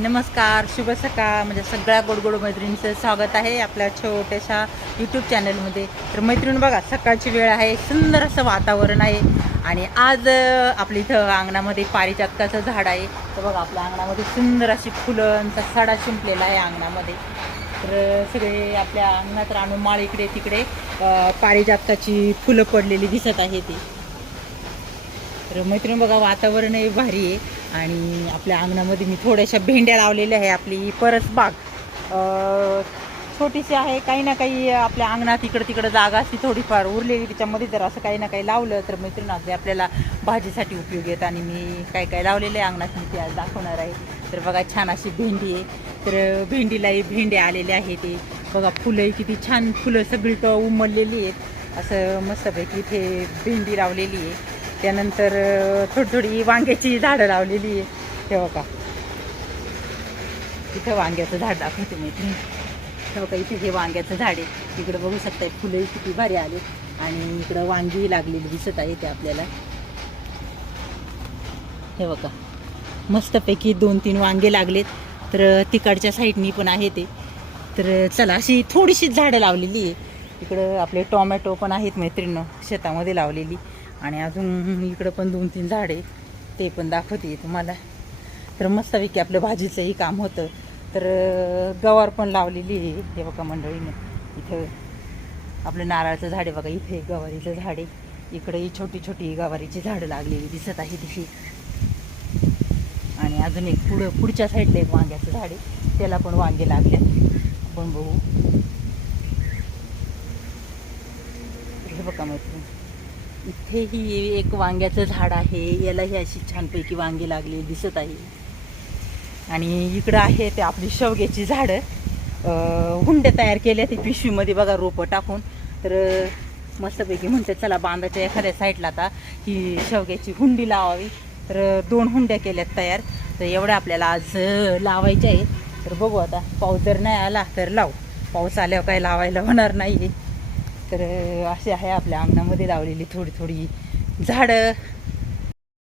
नमस्कार, शुभ सकाळ. म्हणजे सगळ्या गोडगोड मैत्रिणींचं स्वागत आहे आपल्या छोट्याशा यूट्यूब चॅनलमध्ये. तर मैत्रीण बघा, सकाळची वेळ आहे, सुंदर असं वातावरण आहे आणि आज आपल्या इथं अंगणामध्ये पारिजातकाचं झाड आहे. तर बघा, आपल्या अंगणामध्ये सुंदर अशी फुलांचा सडा शिंपलेला आहे अंगणामध्ये. तर सगळे आपल्या अंगणात रानूमाळ इकडे तिकडे पारिजातकाची फुलं पडलेली दिसत आहे ती. तर मैत्रीण बघा, वातावरणही भारी आहे आणि आपल्या अंगणामध्ये मी थोड्याशा भेंड्या लावलेल्या आहे. आपली परसबाग छोटीशी आहे, काही ना काही आपल्या अंगणात इकडं तिकडं जागा असती थोडीफार उरलेली, त्याच्यामध्ये जर असं काही ना काही लावलं तर मैत्रीण अगदी आपल्याला भाजीसाठी उपयोग येत. आणि मी काय काय लावलेलं आहे अंगणात मी ते आज दाखवणार आहे. तर बघा, छान अशी भेंडी आहे. तर भेंडीलाही भेंड्या आलेल्या आहे. ते बघा, फुलंही किती छान, फुलं सगळी तर उमललेली आहेत. असं मस्तपैकी इथे भेंडी लावलेली आहे. त्यानंतर थोडी थोडी वांग्याची झाडं लावलेली आहे. तेव्हा का इथं वांग्याचं झाड दाखवते मैत्रिणी. तेव्हा का इथे हे वांग्याचं झाड आहे. इकडं बघू शकताय, फुलंही किती भारी आले आणि इकडं वांगी लागलेली दिसत आहे ते आपल्याला. हे बघा, मस्तपैकी 2-3 वांगे लागलेत. तर तिकडच्या साईडनी पण आहे ते. तर चला, अशी थोडीशीच झाडं लावलेली आहे. इकडं आपले टोमॅटो पण आहेत मैत्रिणी, शेतामध्ये लावलेली. आणि अजून इकडं पण 2-3 झाडे, ते पण दाखवते तुम्हाला. तर मस्तपैकी आपलं भाजीचंही काम होतं. तर गवार पण लावलेली आहे. हे बघा मंडळीनं, इथं आपलं नारळाचं झाड आहे बघा, इथे गवारीचं झाड आहे. इकडेही छोटी छोटी गवारीची झाडं लागलेली दिसत आहे तिथे. आणि अजून एक पुढच्या साईडला एक वांग्याचं झाड आहे, त्याला पण वांगे लागले. आपण बघू. हे बघा मैत्रीण, इथेही एक वांग्याचं झाड आहे, यालाही अशी छानपैकी वांगी लागली दिसत आहे. आणि इकडं आहे ते आपली शेवग्याची झाडं, हुंडे तयार केले ते पिशवीमध्ये बघा, रोपं टाकून. तर मस्तपैकी म्हणते चला बांधाच्या एखाद्या साईडला आता ही शेवग्याची हुंडी लावावी. तर 2 हुंड्या केल्यात तयार. तर एवढ्या आपल्याला आज लावायच्या आहे. तर बघू आता, पाऊस जर नाही आला तर लावू, पाऊस आल्यावर काय लावायला होणार नाही आहे. तर असे आहे आपल्या अंगणामध्ये लावलेली थोडी थोडी झाडं.